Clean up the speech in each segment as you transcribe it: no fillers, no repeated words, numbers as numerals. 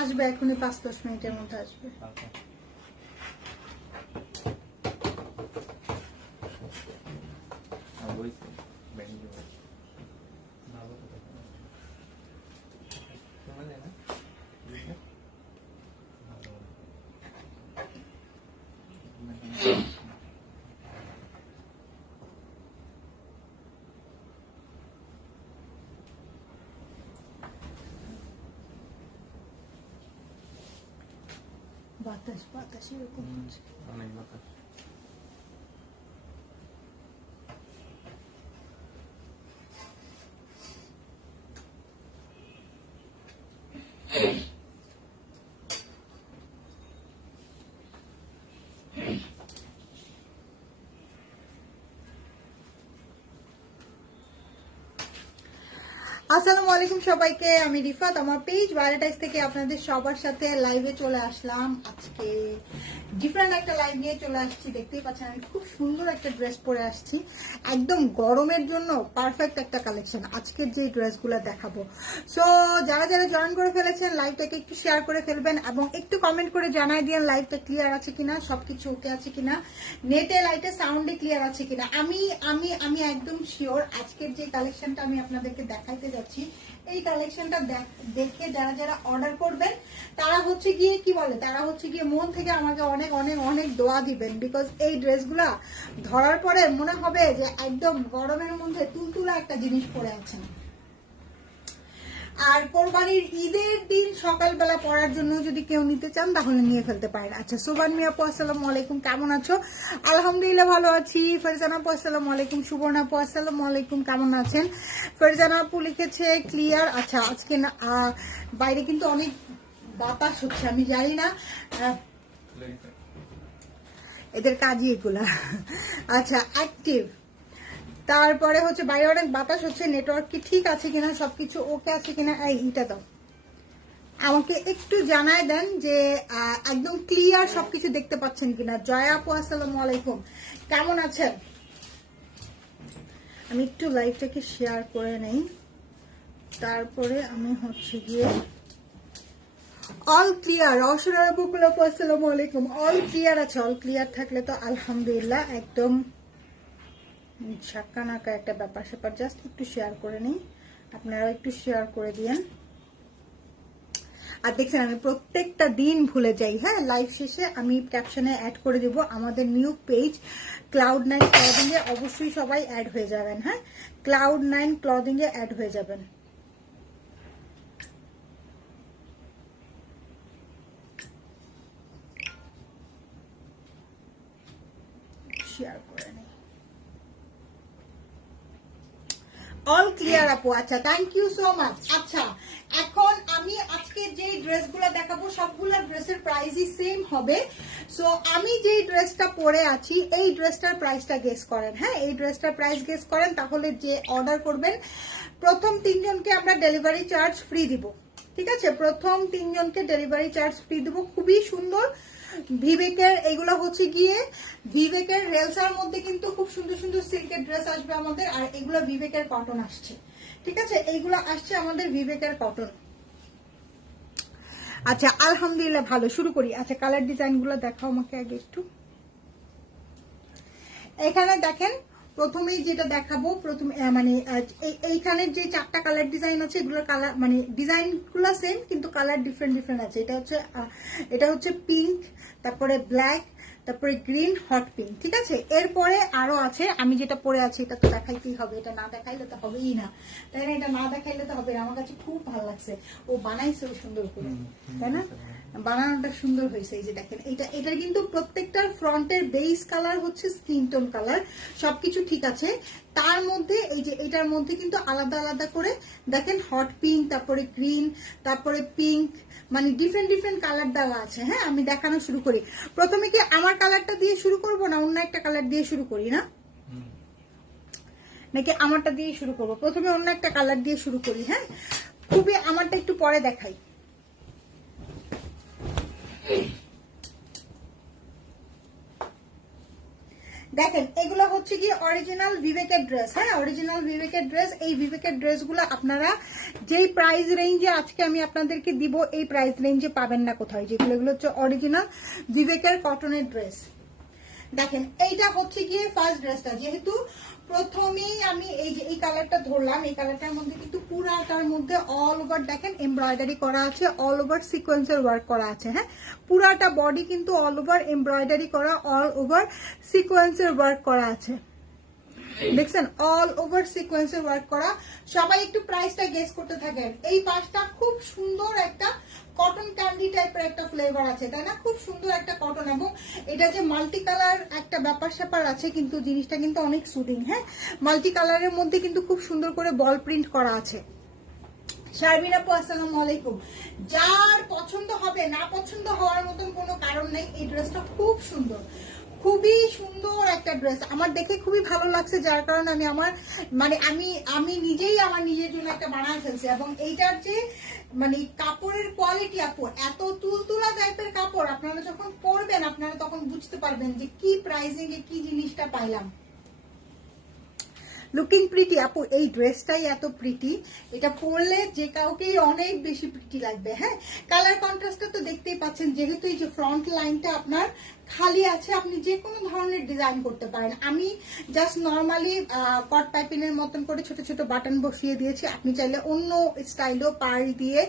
আসবে এখনই 5-10 মিনিটের মধ্যে আসবে। বাতাস বাতাস এরকম হচ্ছে, অনেক বাতাস। আসসালামু আলাইকুম সবাইকে, আমি রিফাত আমার পেজ বায়োটাইজ থেকে আপনাদের সবার সাথে লাইভে চলে আসলাম। আজকে ডিফারেন্ট একটা লাইভ নিয়ে চলে আসছি। দেখতেই পাচ্ছেন আমি খুব সুন্দর একটা ড্রেস পরে আসছি, একদম গরমের জন্য পারফেক্ট একটা কালেকশন আজকের যে ড্রেসগুলো দেখাবো। সো যারা যারা জয়েন করে ফেলেছেন লাইভটাকে একটু শেয়ার করে ফেলবেন এবং একটু কমেন্ট করে জানাই দিন লাইভটা ক্লিয়ার আছে কিনা, সবকিছু ওকে আছে কিনা, নেটে লাইটে সাউন্ডে ক্লিয়ার আছে কিনা। আমি আমি আমি একদম শিওর আজকের যে কালেকশনটা আমি আপনাদেরকে দেখাইতে যাচ্ছি, এই কালেকশনটা দেখে যারা যারা অর্ডার করবেন তারা হচ্ছে গিয়ে কি বলে, তারা হচ্ছে গিয়ে মন থেকে আমাকে অনেক অনেক অনেক দোয়া দিবেন। বিকজ এই ড্রেসগুলা ধরার পরে মনে হবে যে একদম গরমের মধ্যে তুলতুলা একটা জিনিস পরে আছেন। আর কোরবানির ঈদের দিন সকালবেলা পড়ার জন্য যদি কেউ নিতে চান তাহলে নিয়ে ফেলতে পারেন। আচ্ছা, সুবান মিয়া আপু আসসালামু আলাইকুম, কেমন আছো? আলহামদুলিল্লাহ ভালো আছি। ফেরজানা আপু আসসালামু আলাইকুম, সুবর্ণা আপু আসসালামু আলাইকুম, কেমন আছেন? ফেরজানা আপু লিখেছে ক্লিয়ার। আচ্ছা, আজকে বাইরে কিন্তু অনেক বাতাস হচ্ছে, আমি জানি না এদের কাজই এগুলা। আচ্ছা, অ্যাক্টিভ। তারপরে হচ্ছে বাইরে অনেক বাতাস হচ্ছে, নেটওয়ার্ক কি ঠিক আছে কিনা, সবকিছু ওকে আছে কিনা। এইটা দাও, আমাকে একটু জানায় দেন যে একদম ক্লিয়ার সবকিছু দেখতে পাচ্ছেন কিনা। জয়া আপু আসসালামু আলাইকুম, কেমন আছেন? আমি একটু লাইভটাকে শেয়ার করে নেই, তারপরে আমি হচ্ছে গিয়ে অল ক্লিয়ার। অসরার আপু আসসালামু আলাইকুম, অল ক্লিয়ার আছে। অল ক্লিয়ার থাকলে তো আলহামদুলিল্লাহ, একদম ছাক্কা নাকা একটা ব্যাপার স্যাপার। জাস্ট একটু শেয়ার করে নিই, আপনারাও একটু শেয়ার করে দিয়েন। আর দেখছেন আমি প্রত্যেকটা দিন ভুলে যাই, হ্যাঁ, লাইভ শেষে আমি ক্যাপশনে অ্যাড করে দেব আমাদের নিউ পেজ Cloud9 ক্লদিং এ। অবশ্যই সবাই অ্যাড হয়ে যাবেন, হ্যাঁ, Cloud9 ক্লদিং এ অ্যাড হয়ে যাবেন। শেয়ার করে নেই, অল ক্লিয়ার আপু। আচ্ছা, থ্যাংক ইউ সো মাচ। আচ্ছা, এখন আমি আজকে যে ড্রেসগুলো দেখাবো সবগুলো ড্রেসের প্রাইসই সেম হবে। সো আমি যে ড্রেসটা পরে আছি এই ড্রেসটার প্রাইসটা গেস করেন, হ্যাঁ, এই ড্রেসটার প্রাইস গেস করেন, তাহলে যে অর্ডার করবেন প্রথম 3 জনকে আমরা ডেলিভারি চার্জ ফ্রি দিব। ঠিক আছে, প্রথম 3 জনকে ডেলিভারি চার্জ ফ্রি দিব। খুবই সুন্দর ভিভেকের, এগুলো হচ্ছে গিয়ে ভিভেকের রেলসার মধ্যে কিন্তু খুব সুন্দর সুন্দর সিল্কের ড্রেস আসবে আমাদের। আর এগুলো ভিভেকের কটন আসছে, ঠিক আছে, এইগুলো আসছে আমাদের ভিভেকের কটন। আচ্ছা, আলহামদুলিল্লাহ ভালো। শুরু করি। আচ্ছা, কালার ডিজাইন গুলো দেখাও আমাকে আগে একটু। এখানে দেখেন প্রথমেই যেটা দেখাবো, প্রথমে মানে এইখানের যে 4টা কালার ডিজাইন আছে, এগুলোর কালার মানে ডিজাইন গুলো সেম কিন্তু কালার ডিফারেন্ট ডিফারেন্ট আছে। এটা হচ্ছে পিঙ্ক, তারপরে ব্ল্যাক, তারপরে গ্রিন, হট পিঙ্ক, ঠিক আছে। এরপরে আরো আছে, আমি যেটা পরে আছি এটা তো দেখাইতেই হবে, এটা না দেখাইলে তো হবেই না, তাই না? এটা না দেখাইলে তো হবে না। আমার কাছে খুব ভালো লাগছে, ও বানাইছে সুন্দর করে, তাই না? বানানোটা সুন্দর হয়েছে। এই যে দেখেন, এটা কিন্তু প্রত্যেকটার ফ্রন্টের বেস কালার হচ্ছে স্কিন টোন কালার, সবকিছু ঠিক আছে। তার মধ্যে এই যে এটার মধ্যে কিন্তু আলাদা আলাদা করে দেখেন হট পিঙ্ক, তারপরে গ্রিন, তারপরে পিঙ্ক, মানে ডিফারেন্ট ডিফারেন্ট কালার দেওয়া আছে। হ্যাঁ, আমি দেখানো শুরু করি। প্রথমে কি আমার কালারটা দিয়ে শুরু করব না অন্য একটা কালার দিয়ে শুরু করি, না নাকি আমারটা দিয়ে শুরু করব? প্রথমে অন্য একটা কালার দিয়ে শুরু করি, হ্যাঁ, খুবই আমারটা একটু পরে দেখাই। দেখেন, এগুলো হচ্ছে হচ্ছে কি অরিজিনাল বিবেকের ড্রেস, হ্যাঁ অরিজিনাল বিবেকের ড্রেস। এই বিবেকের ড্রেসগুলো আপনারা যেই প্রাইস রেঞ্জে আজকে আমি আপনাদেরকে দিব এই প্রাইস রেঞ্জে পাবেন না কোথাও। যেগুলো এগুলো হচ্ছে অরিজিনাল বিবেকের কটনের ড্রেস। দেখেন এইটা হচ্ছে গিয়ে ফার্স্ট ড্রেসটা, যেহেতু প্রথমেই আমি এই যে এই কালারটা ধরলাম, এই কালারটার মধ্যে কিন্তু পুরাটার মধ্যে অল ওভার দেখেন এমব্রয়ডারি করা আছে, অল ওভার সিকোয়েন্সের ওয়ার্ক করা আছে। হ্যাঁ পুরাটা বডি কিন্তু অল ওভার এমব্রয়ডারি করা, অল ওভার সিকোয়েন্সের ওয়ার্ক করা আছে, দেখছেন অল ওভার সিকোয়েন্সের ওয়ার্ক করা। সবাই একটু প্রাইসটা গেস করতে থাকেন। এই পাশটা খুব সুন্দর একটা কটন ক্যান্ডি টাইপের একটা ফ্লেভার আছে, তাই না? খুব সুন্দর একটা কটন, এবং এটা যে মাল্টি কালার একটা ব্যাপার স্যাপার আছে, কিন্তু জিনিসটা কিন্তু অনেক সুদিং। হ্যাঁ মাল্টি কালারের মধ্যে কিন্তু খুব সুন্দর করে বল প্রিন্ট করা আছে। শারমিন আপু আসসালামু আলাইকুম। যার পছন্দ হবে, না পছন্দ হওয়ার মতন কোনো কারণ নেই। এই ড্রেসটা খুব সুন্দর, খুবই সুন্দর একটা ড্রেস, আমার দেখে খুবই ভালো লাগছে, যার কারণে আমি আমার মানে আমি নিজেই আমার নিজের জন্য একটা বানায় ফেলছি। এবং এইটার যে মানে কাপড়ের কোয়ালিটি আপু, এত তুলতুলা টাইপের কাপড়, আপনারা যখন পরবেন আপনারা তখন বুঝতে পারবেন যে কি প্রাইসিং এ কি জিনিসটা পাইলাম। লুকিং প্রিটি আপু, এই ড্রেসটাই এত প্রিটি, এটা পরলে যে কাউকেই অনেক বেশি প্রিটি লাগবে। হ্যাঁ কালার কন্ট্রাস্টটা তো দেখতেই পাচ্ছেন, যেহেতু এই যে ফ্রন্ট লাইনটা আপনার খালি আছে, আপনি যে কোনো ধরনের ডিজাইন করতে পারেন। আমি জাস্ট নর্মালি কট পাইপিনের মতন করে ছোট ছোট বাটন বসিয়ে দিয়েছি, আপনি চাইলে অন্য স্টাইলও পার্ল দিয়ে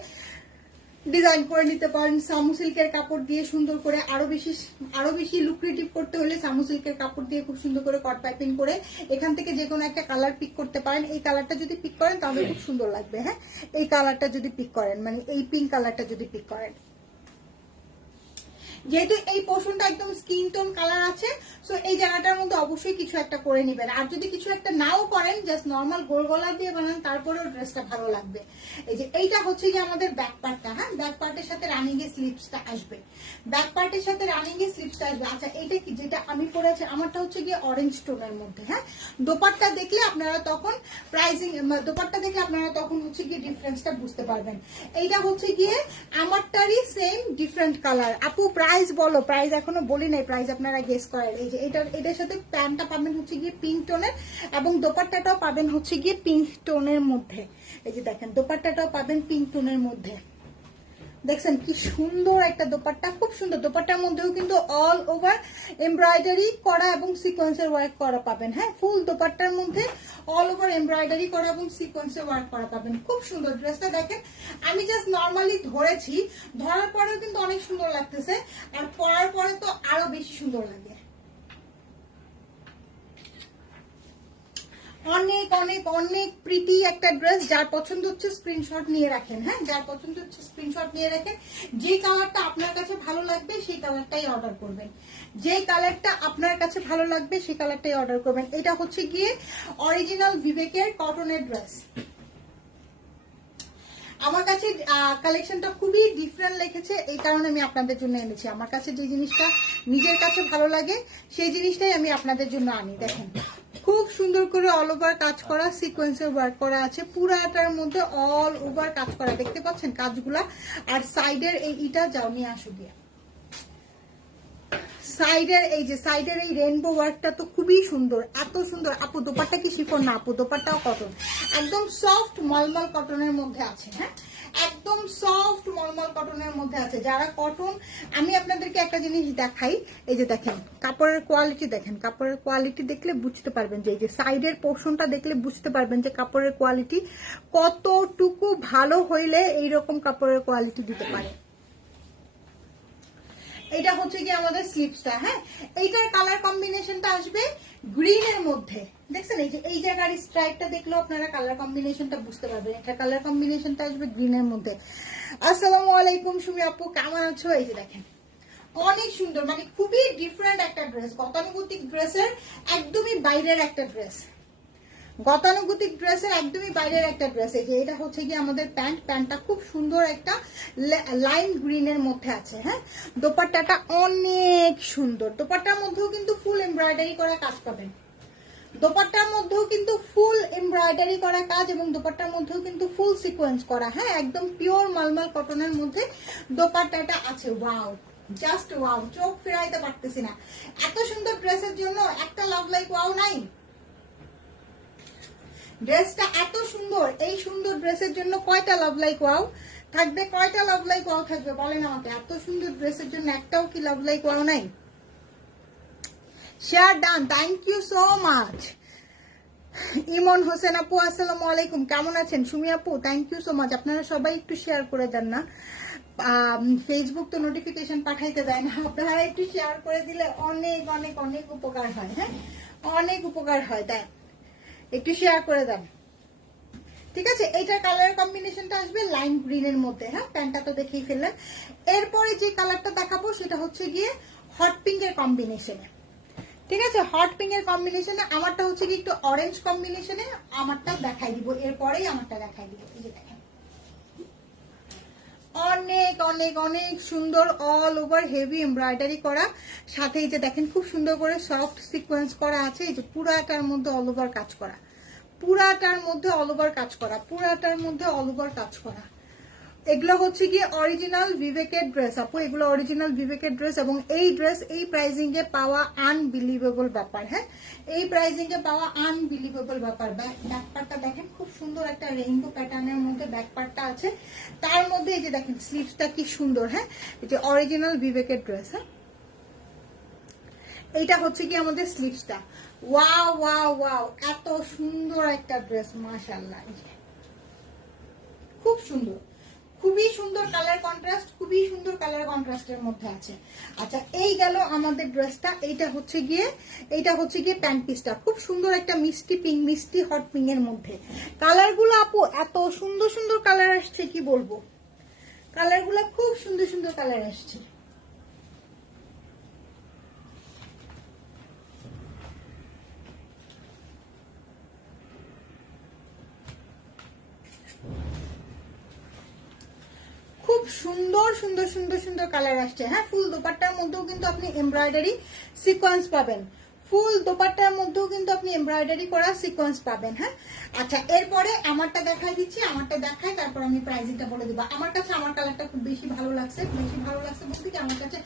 ডিজাইন করে নিতে পারেন। সামু সিল্কের কাপড় দিয়ে সুন্দর করে আরো বেশি লুক্রেটিভ করতে হলে সামু সিল্কের কাপড় দিয়ে খুব সুন্দর করে কট পাইপিং করে এখান থেকে যে কোনো একটা কালার পিক করতে পারেন। এই কালারটা যদি পিক করেন তাহলে খুব সুন্দর লাগবে। হ্যাঁ এই কালারটা যদি পিক করেন, মানে এই পিঙ্ক কালারটা যদি পিক করেন, যেহেতু এই পোর্শনটা একদম স্কিন টোন কালার আছে, সো এই জায়গাটার মধ্যে অবশ্যই কিছু একটা করে নেবেন। আর যদি কিছু একটা নাও করেন, জাস্ট নর্মাল গোল গলা দিয়ে বানান, তারপরেও ড্রেসটা ভালো লাগবে। এই যে এইটা হচ্ছে কি আমাদের ব্যাক পার্টটা। হ্যাঁ ব্যাক পার্টের সাথে রানিং এর স্লিপসটা আসবে, ব্যাক পার্টের সাথে রানিং এর স্লিপসটা আসবে। আচ্ছা এইটা কি যেটা আমি পরেছি, আমারটা হচ্ছে গিয়ে অরেঞ্জ টোনের মধ্যে। হ্যাঁ দোপাট্টা দেখলে আপনারা তখন প্রাইসিং, দোপাট্টা দেখলে আপনারা তখন হচ্ছে গিয়ে ডিফারেন্সটা বুঝতে পারবেন। এইটা হচ্ছে গিয়ে আমারটারই সেম ডিফারেন্ট কালার। আপু প্রাইস বলো, প্রাইস এখনো বলি নাই, প্রাইস আপনারা গেস করেন। এই যে এটার সাথে প্যান্টটা পাবেন হচ্ছে গিয়ে পিঙ্ক টোনের, এবং দোপাট্টাটাও পাবেন হচ্ছে গিয়ে পিঙ্ক টোনের মধ্যে। এই যে দেখেন দোপাট্টাটাও পাবেন পিঙ্ক টোনের মধ্যে, দেখছেন কি সুন্দর একটা দোপাট্টা, খুব সুন্দর। দোপাট্টার মধ্যেও কিন্তু অল ওভার এমব্রয়ডারি করা এবং সিকোয়েন্সের ওয়ার্ক করা পাবেন। হ্যাঁ ফুল দোপাট্টার মধ্যে অল ওভার এমব্রয়ডারি করা এবং সিকোয়েন্সের ওয়ার্ক করা পাবেন। খুব সুন্দর ড্রেসটা দেখেন, আমি জাস্ট নর্মালি ধরেছি, ধরার পরেও কিন্তু অনেক সুন্দর লাগতেছে, আর পরার পরে তো আরো বেশি সুন্দর লাগে। অনেক অনেক অনেক প্রিটি একটা ড্রেস। যার পছন্দ হচ্ছে স্ক্রিনশট নিয়ে রাখেন। হ্যাঁ যার পছন্দ হচ্ছে স্ক্রিনশট নিয়ে রাখেন, যে কালারটা আপনার কাছে ভালো লাগবে সেই কালারটাই অর্ডার করবেন, যে কালারটা আপনার কাছে ভালো লাগবে সেই কালারটাই অর্ডার করবেন। এটা হচ্ছে গিয়ে অরিজিনাল বিবেকের কটনের ড্রেস। আমার কাছে কালেকশনটা খুবই ডিফারেন্ট লেগেছে, এই কারণে আমি আপনাদের জন্য এনেছি। আমার কাছে যে জিনিসটা নিজের কাছে ভালো লাগে সেই জিনিসটাই আমি আপনাদের জন্য আনি। দেখেন খুব সুন্দর করে অল ওভার কাজ করা, সিকোয়েন্সের ওয়ার্ক করা আছে, পুরাটার মধ্যে অল ওভার কাজ করা, দেখতে পাচ্ছেন কাজগুলা। আর সাইডের এই ইটা যাও নিয়ে আসো গিয়া, সাইডের এই যে সাইডের এই রেনবো ওয়ার্কটা তো খুবই সুন্দর, এত সুন্দর। আপু দোপাট্টা কি শিফন? না আপু দোপাট্টাও কটন, একদম সফট মলমল কটনের মধ্যে আছে। হ্যাঁ একদম সফট মলমল কটনের মধ্যে আছে। যারা কটন, আমি আপনাদেরকে একটা জিনিস দেখাই, এই যে দেখেন কাপড়ের কোয়ালিটি, দেখেন কাপড়ের কোয়ালিটি দেখলে বুঝতে পারবেন, যে এই যে সাইডের পোর্শনটা দেখলে বুঝতে পারবেন যে কাপড়ের কোয়ালিটি কতটুকু ভালো হইলে এইরকম কাপড়ের কোয়ালিটি দিতে পারে। এটা হচ্ছে কি আমাদের স্লিপসটা। হ্যাঁ এইটার কালার কম্বিনেশনটা আসবে গ্রিন এর মধ্যে, দেখছেন এই যে এই জায়গার স্ট্রাইপটা দেখলেও আপনারা কালার কম্বিনেশনটা বুঝতে পারবেন। এটা কালার কম্বিনেশনটা আসবে গ্রিন এর মধ্যে। আসসালামু আলাইকুম সুমি আপু, কেমন আছো? এই যে দেখেন অনেক সুন্দর, মানে খুবই ডিফারেন্ট একটা ড্রেস, গতানুগতিক ড্রেসের একদমই বাইরের একটা ড্রেস, গতানুগতিক ড্রেসের একদমই বাইরের একটা ড্রেস। এই যে এটা হচ্ছে কি আমাদের প্যান্টটা খুব সুন্দর একটা লাইম গ্রিনের মধ্যে আছে। হ্যাঁ দোপাট্টাটা অনেক সুন্দর, দোপাট্টার মধ্যেও কিন্তু ফুল এমব্রয়ডারি করা কাজ পাবেন, দোপাট্টার মধ্যেও কিন্তু ফুল এমব্রয়ডারি করা কাজ, এবং দোপাট্টার মধ্যেও কিন্তু ফুল সিকোয়েন্স করা। হ্যাঁ একদম পিওর মালমাল কটনের মধ্যে দোপাট্টাটা আছে। ওয়াও জাস্ট ওয়াও, চোখ ফেরাইতে পারতেছি না। এত সুন্দর ড্রেসের জন্য একটা লাভ লাইক ওয়াও নাই? ড্রেসটা এত সুন্দর, এই সুন্দর ড্রেসের জন্য কয়টা লাভ লাইক ওয়াও থাকবে? কয়টা লাভ লাইক ওয়াও থাকবে বলেন আমাকে? এত সুন্দর ড্রেসের জন্য একটাও কি লাভ লাইক ওয়াও নাই? Share done, thank you so much. Emon Hossain আপু আসসালামু আলাইকুম, কেমন আছেন? সুমি আপু থ্যাংক ইউ সো মাচ। আপনারা সবাই একটু শেয়ার করে দেন না, ফেসবুক তো নোটিফিকেশন পাঠাইতে দেয় না, আপনারা একটু শেয়ার করে দিলে অনেক অনেক অনেক উপকার হয়। হ্যাঁ, অনেক উপকার হয়, তাই একটু শেয়ার করে দেন। ঠিক আছে, এইটার কালার কম্বিনেশনটা আসবে লাইম গ্রিনের মধ্যে। হ্যাঁ, প্যান্টটা তো দেখেই ফেললেন। এরপরে যে কালারটা দেখাবো সেটা হচ্ছে গিয়ে হট পিঙ্কের কম্বিনেশনে। ঠিক আছে, হট পিঙ্কের কম্বিনেশনে। আমারটা হচ্ছে কি একটু অরেঞ্জ কম্বিনেশনে, আমারটা দেখাই দিব, এরপরেই আমারটা দেখাই দিব। এই যে দেখেন, অনেক অনেক অনেক সুন্দর অল ওভার হেভি এমব্রয়ডারি করা, সাথে এই যে দেখেন খুব সুন্দর করে সফট সিকোয়েন্স করা আছে। এই যে পুরাটার মধ্যে অল ওভার কাজ করা, পুরাটার মধ্যে অল ওভার কাজ করা, পুরাটার মধ্যে অল ওভার কাজ করা। এগুলো হচ্ছে গিয়ে অরিজিনাল বিবেকের ড্রেস আপু, এগুলো অরিজিনাল বিবেকের ড্রেস। এবং এই ড্রেস এই প্রাইজিং এ পাওয়া আনবিলিভেবল ব্যাপার। হ্যাঁ, এই প্রাইজিং এ পাওয়া আনবিলিভেবল ব্যাপার। ব্যাকপার্টটা দেখেন খুব সুন্দর একটা রেইনবো প্যাটার্নের মধ্যে ব্যাকপার্টটা আছে, তার মধ্যে এই যে দেখেন স্লিভসটা কি সুন্দর। হ্যাঁ, এই যে অরিজিনাল বিবেকের ড্রেস। হ্যাঁ, এইটা হচ্ছে কি আমাদের স্লিভসটা। ওয়াও ওয়াও ওয়াও, এত সুন্দর একটা ড্রেস, মাশাআল্লাহ। খুব সুন্দর, খুবই সুন্দর কালার কন্ট্রাস্ট, খুবই সুন্দর কালার কন্ট্রাস্টের মধ্যে আছে। আচ্ছা, এই গেল আমাদের ড্রেসটা। এইটা হচ্ছে গিয়ে প্যান্ট পিসটা, খুব সুন্দর একটা মিষ্টি পিঙ্ক, মিষ্টি হট পিঙ্ক এর মধ্যে। কালারগুলো আপু এত সুন্দর সুন্দর কালার আসছে, কি বলবো, কালারগুলো খুব সুন্দর সুন্দর কালার আসছে। খুব সুন্দর সুন্দর সুন্দর সুন্দর কালার আসছে। হ্যাঁ, ফুল দোপাট্টার মধ্যেও কিন্তু আপনি এমব্রয়ডারি সিকোয়েন্স পাবেন, ফুল দোপাট্টার মধ্যেও কিন্তু আপনি এমব্রয়ডারি করা সিকোয়েন্স পাবেন। হ্যাঁ, আচ্ছা, এরপরে আমারটা দেখাই দিচ্ছি, আমারটা দেখাই, তারপর আমি প্রাইসিংটা বলে দেবো। আমার কাছে আমার কালারটা খুব বেশি ভালো লাগছে, বেশি ভালো লাগছে বলতে কি, আমার কাছে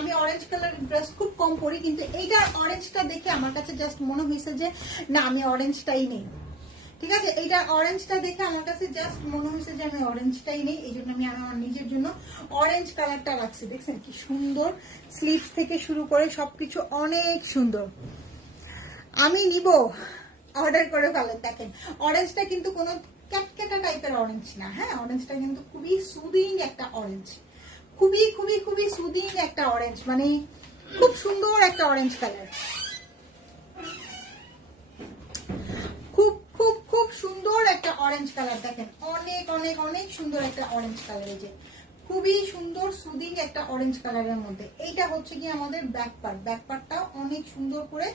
আমি অরেঞ্জ কালার ড্রেস খুব কম পরি, কিন্তু এইটা অরেঞ্জটা দেখে আমার কাছে জাস্ট মনে হয়েছে যে না, আমি অরেঞ্জটাই নেই। ঠিক আছে, এইটা অরেঞ্জটা দেখে আমার কাছে জাস্ট মনে হয়েছে যে আমি অরেঞ্জটাই নেই, এই জন্য আমি আমার নিজের জন্য অরেঞ্জ কালারটা রাখছি। দেখছেন কি সুন্দর, স্লিভ থেকে শুরু করে সবকিছু অনেক সুন্দর। আমি নিব, অর্ডার করে ফেলেন। দেখেন, অরেঞ্জটা কিন্তু কোনো ক্যাটকেটা টাইপের অরেঞ্জ না। হ্যাঁ, অরেঞ্জটা কিন্তু খুবই সুদিং একটা অরেঞ্জ, খুবই খুবই খুবই সুদিং একটা অরেঞ্জ, মানে খুব সুন্দর একটা অরেঞ্জ কালার, খুব খুব খুব সুন্দর একটা অরেঞ্জ কালার। দেখেন, অনেক অনেক অনেক সুন্দর একটা অরেঞ্জ কালার, এই যে খুবই সুন্দর সুদিং একটা অরেঞ্জ কালারের মধ্যে। এইটা হচ্ছে কি আমাদের ব্যাকপার্টটা অনেক সুন্দর করে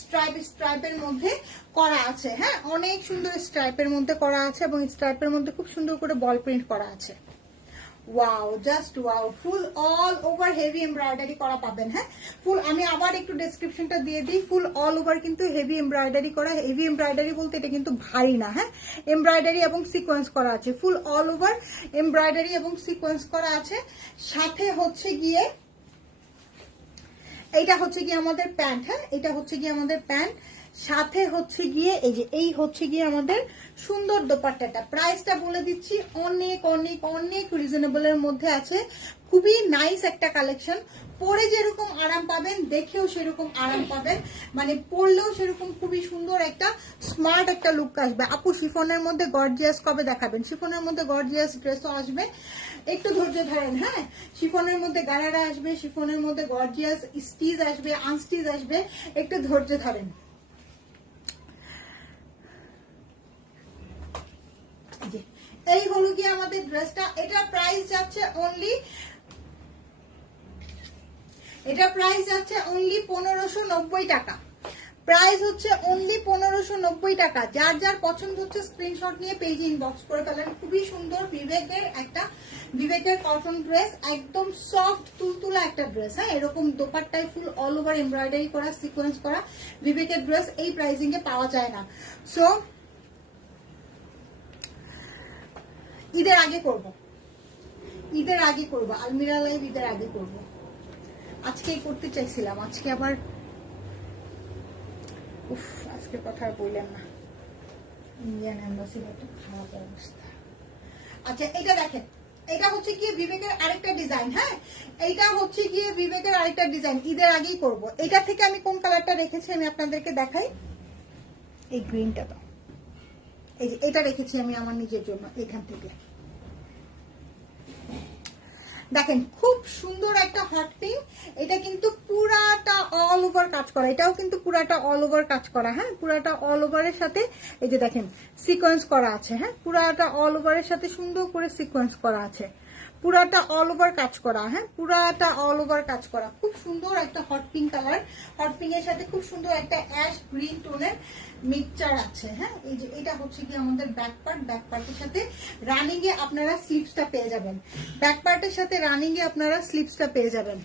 স্ট্রাইপের মধ্যে করা আছে। হ্যাঁ, অনেক সুন্দর স্ট্রাইপের মধ্যে করা আছে, এবং স্ট্রাইপের মধ্যে খুব সুন্দর করে বল প্রিন্ট করা আছে। ওয়াও, জাস্ট ওয়াও, ফুল অল ওভার হেভি এমব্রয়ডারি করা পাবেন। হ্যাঁ, ফুল, আমি আবার একটু ডেসক্রিপশনটা দিয়ে দিই, ফুল অল ওভার কিন্তু হেভি এমব্রয়ডারি করা। হেভি এমব্রয়ডারি বলতে এটা কিন্তু ভারী না। হ্যাঁ, এমব্রয়ডারি এবং সিকোয়েন্স করা আছে, ফুল অল ওভার এমব্রয়ডারি এবং সিকোয়েন্স করা আছে। সাথে হচ্ছে গিয়ে এইটা হচ্ছে গিয়ে আমাদের প্যান্ট। হ্যাঁ, এটা হচ্ছে গিয়ে আমাদের প্যান্ট, সাথে হচ্ছে গিয়ে এই যে এই হচ্ছে গিয়ে আমাদের সুন্দর দোপাট্টাটা। প্রাইসটা বলে দিচ্ছি, অনেক অনেক অনেক রিজনেবলের মধ্যে আছে। খুবই নাইস একটা কালেকশন, পরে যেরকম আরাম পাবেন দেখেও সেরকম আরাম পাবেন, মানে পরলেও সেরকম খুবই সুন্দর একটা স্মার্ট একটা লুক আসবে। আপু শিফনের মধ্যে গর্জিয়াস কবে দেখাবেন? শিফনের মধ্যে গর্জিয়াস ড্রেসও আসবে, একটু ধৈর্য ধরেন। হ্যাঁ, শিফনের মধ্যে গারারা আসবে, শিফনের মধ্যে গর্জিয়াস স্টিচ আসবে, আনস্টিচ আসবে, একটু ধৈর্য ধরেন। এই হলো কি আমাদের ড্রেসটা। এটা প্রাইস যাচ্ছে অনলি 1590 টাকা। প্রাইস হচ্ছে অনলি 1590 টাকা। যার যার পছন্দ হচ্ছে স্ক্রিনশট নিয়ে পেজে ইনবক্স করে ফেলেন। খুবই সুন্দর বিবেকের কটন ড্রেস, একদম সফট তুলতুলা একটা ড্রেস। হ্যাঁ, এরকম দোপাট্টায় ফুল অল ওভার এমব্রয়ডারি করা, সিকোয়েন্স করা বিবেকের ড্রেস এই প্রাইসিং এ পাওয়া যায় না। সো ঈদের আগে করব, আলমিরা লাইভ ঈদের আগে করব। আজকেই করতে চাইছিলাম, আজকে আবার উফ, আজকের কথা আর বললেন না, ইন্ডিয়ান এম্বাসির একটা খারাপ অবস্থা। আচ্ছা এটা দেখেন, এটা হচ্ছে গিয়ে বিবেকের আরেকটা ডিজাইন। হ্যাঁ, এইটা হচ্ছে গিয়ে বিবেকের আরেকটা ডিজাইন, ঈদের আগেই করব। এটা থেকে আমি কোন কালারটা রেখেছি আমি আপনাদেরকে দেখাই। এই গ্রিনটা তো, এই যে এটা রেখেছি আমি আমার নিজের জন্য। এখান থেকে দেখেন খুব সুন্দর একটা হট পিঙ্ক। এটা কিন্তু পুরাটা অল ওভার কাজ করা, এটাও কিন্তু পুরাটা অল ওভার কাজ করা। হ্যাঁ, পুরাটা অল ওভারের সাথে এই যে দেখেন সিকোয়েন্স করা আছে। হ্যাঁ, পুরাটা অল ওভারের সাথে সুন্দর করে সিকোয়েন্স করা আছে, পুরাটা অল ওভার কাজ করা। হ্যাঁ, পুরাটা অল ওভার কাজ করা, খুব সুন্দর একটা hot pink colour. Hot pink এর সাথে খুব সুন্দর একটা অ্যাশ গ্রিন টোনের মিক্সচার আছে। হ্যাঁ, এই যে এটা হচ্ছে কি আমাদের ব্যাক পার্ট। ব্যাক পার্টের সাথে রানিং এ আপনারা স্লিপসটা পেয়ে যাবেন। ব্যাক পার্টের সাথে রানিং এ আপনারা স্লিপসটা পেয়ে যাবেন।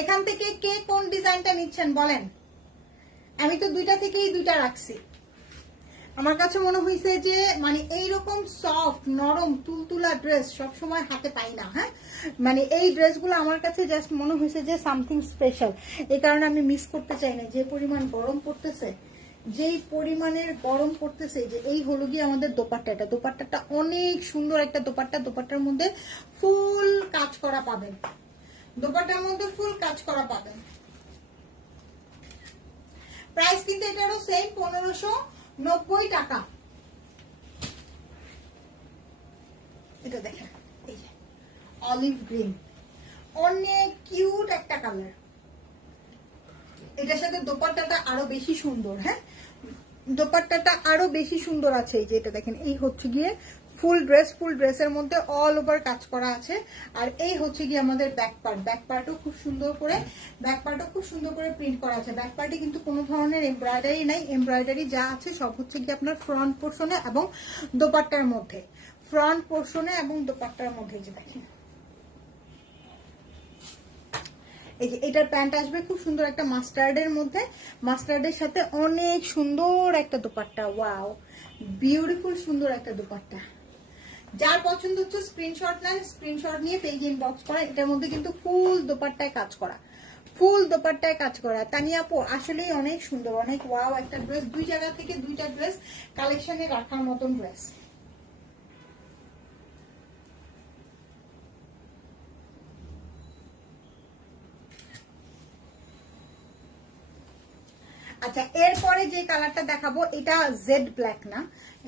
এখান থেকে কে কোন ডিজাইনটা নিচ্ছেন বলেন? আমি তো দুইটা থেকেই দুইটা রাখছি। আমার কাছে মনে হয়েছে যে মানে এইরকম সফট নরম তুলতুলা ড্রেস সবসময় হাতে পাই না। হ্যাঁ, মানে এই ড্রেসগুলো আমার কাছে জাস্ট মনে হয়েছে যে সামথিং স্পেশাল। এই কারণে আমি মিস করতে চাই না। যে পরিমাণ গরম পড়তেছে, যেই পরিমাণের গরম পড়তেছে, যে এই হলো গিয়ে আমাদের দোপাট্টাটা। দোপাট্টাটা অনেক সুন্দর একটা দোপাট্টা। দোপাট্টার মধ্যে ফুল কাজ করা পাবেন, দোপাট্টার মধ্যে ফুল কাজ করা পাবেন। প্রাইস কিন্তু এটারও সেম 1590 টাকা। এটা দেখেন, এই যে অলিভ গ্রিন, অনেক কিউট একটা কালার। এটার সাথে দোপাট্টাটা আরো বেশি সুন্দর। হ্যাঁ, দোপাট্টাটা আরো বেশি সুন্দর আছে। এই যে এটা দেখেন, এই হচ্ছে গিয়ে ফুল ড্রেস, ফুল ড্রেসের মধ্যে অল ওভার কাজ করা আছে। আর এই হচ্ছে গিয়ে আমাদের ব্যাক পার্ট। ব্যাক পার্টও খুব সুন্দর করে, ব্যাক পার্টও খুব সুন্দর করে প্রিন্ট করা আছে। ব্যাক পার্টে কিন্তু কোনো ধরনের এমব্রয়ডারি নাই। এমব্রয়ডারি যা আছে সব হচ্ছে গিয়ে আপনার ফ্রন্ট পোর্শনে এবং দোপাট্টার মধ্যে। ফ্রন্ট পোর্শনে এবং দোপাট্টার মধ্যে যে দেখেন, এই যে এটার প্যান্ট আসবে খুব সুন্দর একটা মাস্টার্ডের মধ্যে। মাস্টার্ডের সাথে অনেক সুন্দর একটা দোপাট্টা। ওয়াও, বিউটিফুল সুন্দর একটা দোপাট্টা। যার পছন্দ হচ্ছে স্ক্রিনশট নেন, স্ক্রিনশট নিয়ে পেজ ইনবক্স করেন। এটার মধ্যে কিন্তু ফুল দোপাট্টায় কাজ করা, ফুল দোপাট্টায় কাজ করা। তানিয়া আপু আসলেই অনেক সুন্দর, অনেক ওয়াও একটা ড্রেস। দুই জায়গা থেকে দুইটা ড্রেস কালেকশনে রাখার মতন ড্রেস। আচ্ছা, এরপরে যে কালারটা দেখাবো এটা জেড ব্ল্যাক না,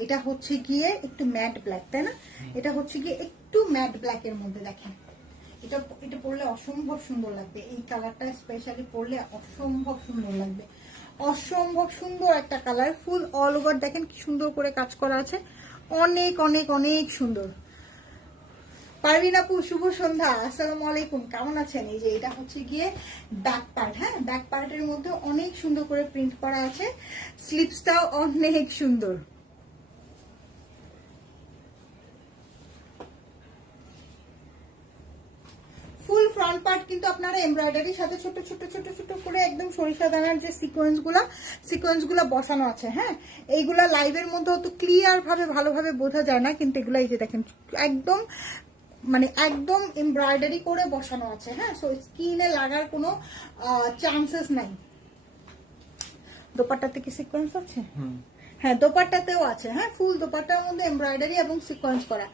এটা হচ্ছে গিয়ে একটু ম্যাট ব্ল্যাক, তাই না? এটা হচ্ছে গিয়ে একটু ম্যাট ব্ল্যাক এর মধ্যে। দেখেন এটা, এটা পরলে অসম্ভব সুন্দর লাগবে। এই কালারটা স্পেশালি পরলে অসম্ভব সুন্দর লাগবে, অসম্ভব সুন্দর একটা কালার। ফুল অল ওভার দেখেন কি সুন্দর করে কাজ করা আছে, অনেক অনেক অনেক সুন্দর। পারভিন আপু শুভ সন্ধ্যা, আসসালামু আলাইকুম, কেমন আছেন? এই যে এটা হচ্ছে গিয়ে ব্যাক পার্ট। হ্যাঁ, ব্যাক পার্টের মধ্যে অনেক সুন্দর করে প্রিন্ট করা আছে। স্লিপসটাও অনেক সুন্দর। ফুল ফ্রন্ট পার্ট কিন্তু আপনারা এমব্রয়ডারির সাথে ছোট ছোট ছোট ছোট করে একদম সরিষা দানার যে সিকোয়েন্সগুলো বসানো আছে। হ্যাঁ, এইগুলা লাইভের মধ্যে অত ক্লিয়ার ভাবে ভালোভাবে বোঝা যায় না, কিন্তু এগুলা এই যে দেখেন একদম মানে একদম এমব্রয়ডারি করে বসানো আছে। হ্যাঁ, সো স্কিনে লাগার কোনো চান্সেস নাই। দোপাট্টাতে কি সিকোয়েন্স আছে? হ্যাঁ, দোপাট্টাতেও আছে। হ্যাঁ, ফুল দোপাট্টার মধ্যে এমব্রয়ডারি এবং সিকোয়েন্স করা,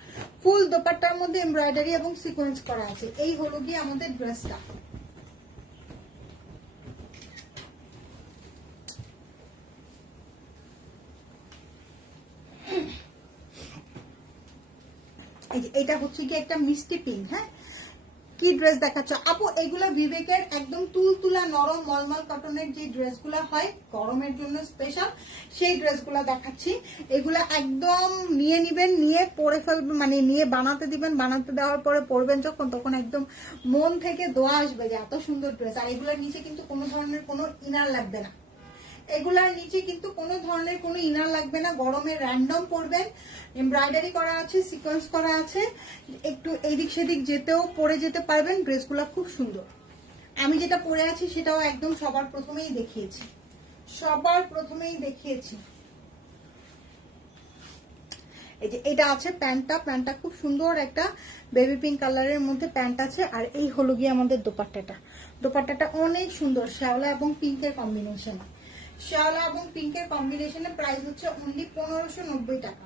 ফুল দোপাট্টার মধ্যে এমব্রয়ডারি এবং সিকোয়েন্স করা আছে। এই হলো গিয়ে আমাদের ড্রেসটা। এটা হচ্ছে কি একটা মিষ্টি পিঙ্ক। হ্যাঁ, কি ড্রেস দেখাচ্ছ আপু? এগুলো বিবেকের একদম তুলতুলা নরম মলমল কটনের যে ড্রেসগুলো হয় গরমের জন্য স্পেশাল, সেই ড্রেসগুলো দেখাচ্ছি। এগুলা একদম নিয়ে নিবেন, নিয়ে পরে ফেলবেন, মানে নিয়ে বানাতে দিবেন। বানাতে দেওয়ার পরে পরবেন যখন, তখন একদম মন থেকে দোয়া আসবে যে এত সুন্দর ড্রেস। আর এগুলোর নিচে কিন্তু কোনো ধরনের কোনো ইনার লাগবে না, এগুলার নিচে কিন্তু কোনো ধরনের কোনো ইনার লাগবে না। গরমে র্যান্ডম পরবেন, এমব্রয়ডারি করা আছে, সিকোয়েন্স করা আছে, একটু এদিক সেদিক যেতেও পরে যেতে পারবেন। ড্রেসগুলো খুব সুন্দর। আমি যেটা পরে আছি সেটাও একদম সবার প্রথমেই দেখিয়েছি, সবার প্রথমেই দেখিয়েছি। এই যে এটা আছে প্যান্টটা খুব সুন্দর একটা বেবি পিঙ্ক কালারের মধ্যে প্যান্ট আছে। আর এই হলো গিয়ে আমাদের দোপাট্টাটা অনেক সুন্দর, শ্যাওলা এবং পিঙ্কের কম্বিনেশন। শ্যাওলা এবং পিঙ্কের কম্বিনেশনে প্রাইস হচ্ছে অনলি 1590 টাকা।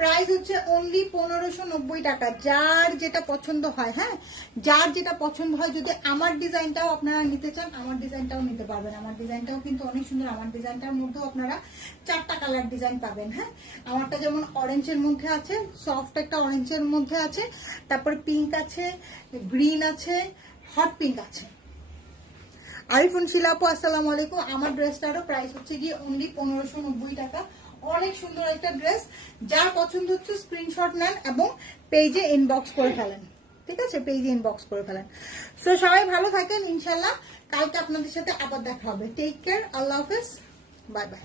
প্রাইস হচ্ছে অনলি 1590 টাকা। যার যেটা পছন্দ হয়, হ্যাঁ যার যেটা পছন্দ হয়, যদি আমার ডিজাইনটাও আপনারা নিতে চান আমার ডিজাইনটাও নিতে পারবেন। আমার ডিজাইনটাও কিন্তু অনেক সুন্দর। আমার ডিজাইনটার মধ্যেও আপনারা 4টা কালার ডিজাইন পাবেন। হ্যাঁ আমারটা যেমন অরেঞ্জের মধ্যে আছে, সফট একটা অরেঞ্জের মধ্যে আছে, তারপর পিঙ্ক আছে, গ্রিন আছে, হট পিঙ্ক আছে। আরিফুন শিলাপু আসসালামু আলাইকুম। আমার ড্রেসটারও প্রাইস হচ্ছে গিয়ে অনলি 1590 টাকা। অনেক সুন্দর একটা ড্রেস। যার পছন্দ হচ্ছে স্ক্রিনশট নেন এবং পেজে ইনবক্স করে ফেলেন, ঠিক আছে, পেজে ইনবক্স করে ফেলেন। সো সবাই ভালো থাকেন, ইনশাল্লাহ কালকে আপনাদের সাথে আবার দেখা হবে। টেক কেয়ার, আল্লাহ হাফেজ, বাই বাই।